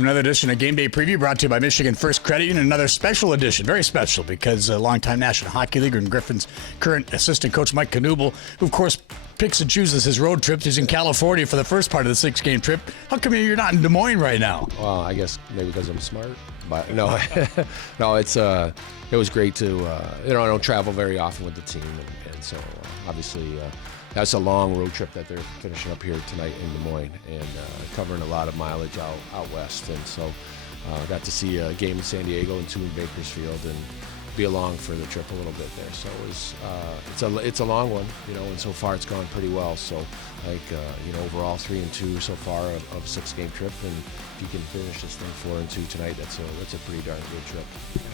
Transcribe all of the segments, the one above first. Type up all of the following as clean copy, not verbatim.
Welcome to another edition of Game Day Preview, brought to you by Michigan First Credit Union. Another special edition, very special, because longtime National Hockey League and Griffins current assistant coach Mike Knuble, who of course picks and chooses his road trips. He's in California for the first part of the 6-game trip. How come you're not in Des Moines right now? Well, I guess maybe because I'm smart, but no, no. It was great to I don't travel very often with the team, and so obviously. That's a long road trip that they're finishing up here tonight in Des Moines, and covering a lot of mileage out west. And so got to see a game in San Diego and 2 in Bakersfield, and be along for the trip a little bit there. So it's a long one, and so far it's gone pretty well. So overall 3-2 so far of 6-game trip, and if you can finish this thing 4-2 tonight, that's a pretty darn good trip.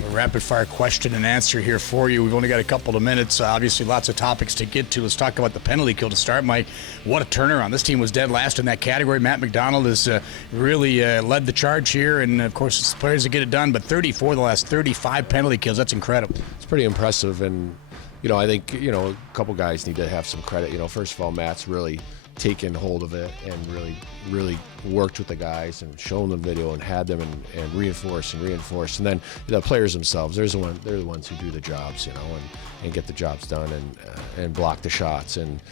A rapid fire question and answer here for you. We've only got a couple of minutes. Obviously, lots of topics to get to. Let's talk about the penalty kill to start, Mike. What a turnaround! This team was dead last in that category. Matt McDonald has really led the charge here, and of course, it's the players that get it done. But 34 of the last 35 penalty kills. That's incredible. It's pretty impressive, and I think a couple guys need to have some credit. First of all, Matt's really taken hold of it and really worked with the guys and shown them video and had them and reinforced, and then the players themselves, they're the ones who do the jobs, and get the jobs done and block the shots and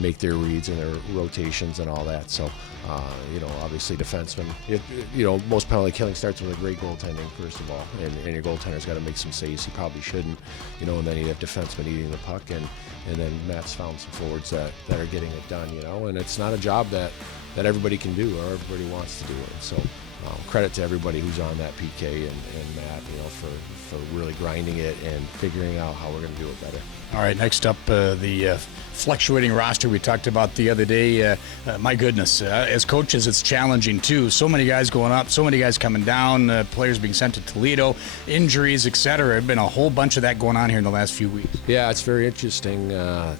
make their reads and their rotations and all that. So obviously defensemen, most penalty killing starts with a great goaltending, first of all, and your goaltender's got to make some saves he probably shouldn't, and then you have defensemen eating the puck, and then Matt's found some forwards that are getting it done, and it's not a job that everybody can do or everybody wants to do it. So credit to everybody who's on that PK and Matt, for really grinding it and figuring out how we're going to do it better. All right, next up, the fluctuating roster we talked about the other day. My goodness, as coaches, it's challenging too. So many guys going up, so many guys coming down, players being sent to Toledo, injuries, etc. There's been a whole bunch of that going on here in the last few weeks. Yeah, it's very interesting, to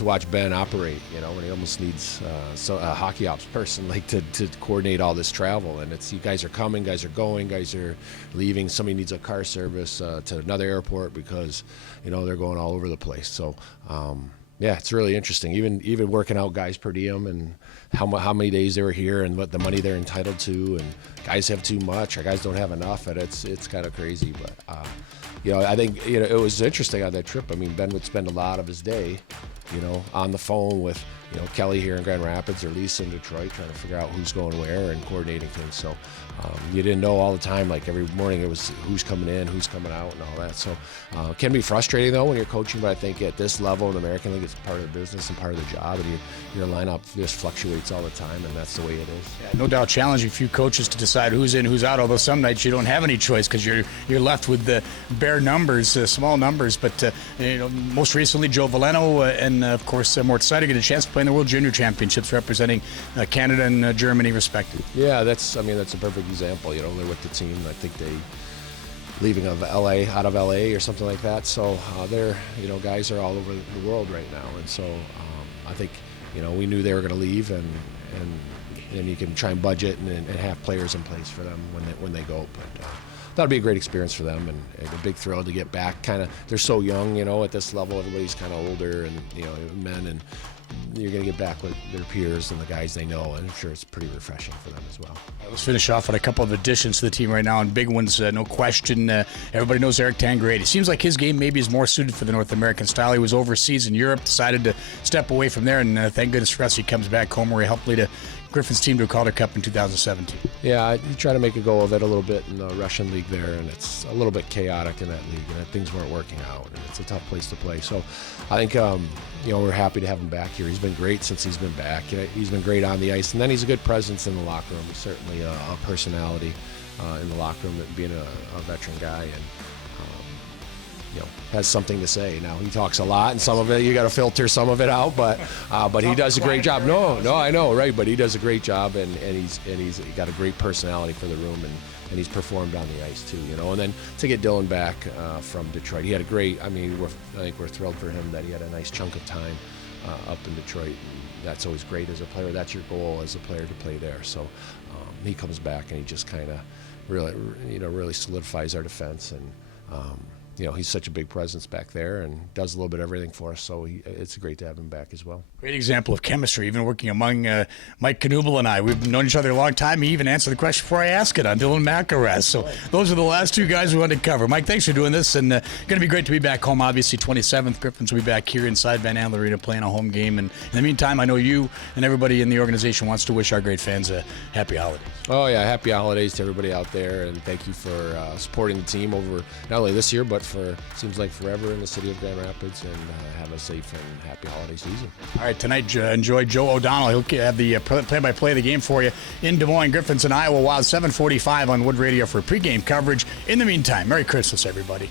watch Ben operate, when he almost needs a hockey ops person to coordinate all this travel. And it's, you guys are coming, guys are going, guys are leaving. Somebody needs a car service to another airport because, they're going all over the place. So, yeah, it's really interesting. Even working out guys per diem and how many days they were here and what the money they're entitled to, and guys have too much or guys don't have enough, and it's kind of crazy. But I think it was interesting on that trip. I mean, Ben would spend a lot of his day, on the phone with Kelly here in Grand Rapids or Lisa in Detroit, trying to figure out who's going where and coordinating things. So you didn't know all the time. Like every morning, it was who's coming in, who's coming out, and all that. So it can be frustrating though when you're coaching. But I think at this level in the American League, it's part of the business and part of the job. And your lineup just fluctuates all the time, and that's the way it is. Yeah, no doubt, challenging a few coaches to decide who's in, who's out. Although some nights you don't have any choice because you're left with the bare numbers, small numbers. But most recently, Joe Valeno, and of course, more exciting, get a chance to play in the World Junior Championships, representing Canada and Germany, respectively. Yeah, that's a perfect example. They're with the team. I think they leaving out of LA or something like that. So they're guys are all over the world right now, and so I think we knew they were going to leave, and you can try and budget and have players in place for them when they go. But that'll be a great experience for them, and a big thrill to get back. They're so young, at this level. Everybody's kind of older, and men, and you're going to get back with their peers and the guys they know, and I'm sure it's pretty refreshing for them as well. Let's finish off on a couple of additions to the team right now, and big ones, no question. Everybody knows Eric Tangradi. It seems like his game maybe is more suited for the North American style. He was overseas in Europe, decided to step away from there, and thank goodness for us he comes back home, where he helped lead a Griffins team to a Calder Cup in 2017. Yeah, you try to make a go of it a little bit in the Russian league there, and it's a little bit chaotic in that league, and things weren't working out, and it's a tough place to play. So I think we're happy to have him back here. He's been great since he's been back. He's been great on the ice, and then he's a good presence in the locker room. He's certainly a personality in the locker room, being a veteran guy, and has something to say. Now he talks a lot, and some of it you got to filter some of it out, but he does a great job. No, I know, right? But he does a great job, and he's got a great personality for the room, and he's performed on the ice too, And then to get Dylan back from Detroit, he had a great. I think we're thrilled for him that he had a nice chunk of time up in Detroit. And that's always great as a player. That's your goal as a player to play there. So he comes back, and he just kind of really solidifies our defense, and he's such a big presence back there and does a little bit of everything for us. So it's great to have him back as well. Great example of chemistry, even working among Mike Knuble and I. We've known each other a long time. He even answered the question before I asked it on Dylan McElrath. So those are the last two guys we wanted to cover. Mike, thanks for doing this, and going to be great to be back home. Obviously, 27th, Griffins will be back here inside Van Andel Arena playing a home game. And in the meantime, I know you and everybody in the organization wants to wish our great fans a happy holidays. Oh, yeah, happy holidays to everybody out there, and thank you for supporting the team over not only this year, but for seems like forever in the city of Grand Rapids, and have a safe and happy holiday season. All right, tonight, enjoy Joe O'Donnell. He'll have the play-by-play of the game for you in Des Moines. Griffins and Iowa Wild, 7:45 on Wood Radio for pregame coverage. In the meantime, Merry Christmas, everybody.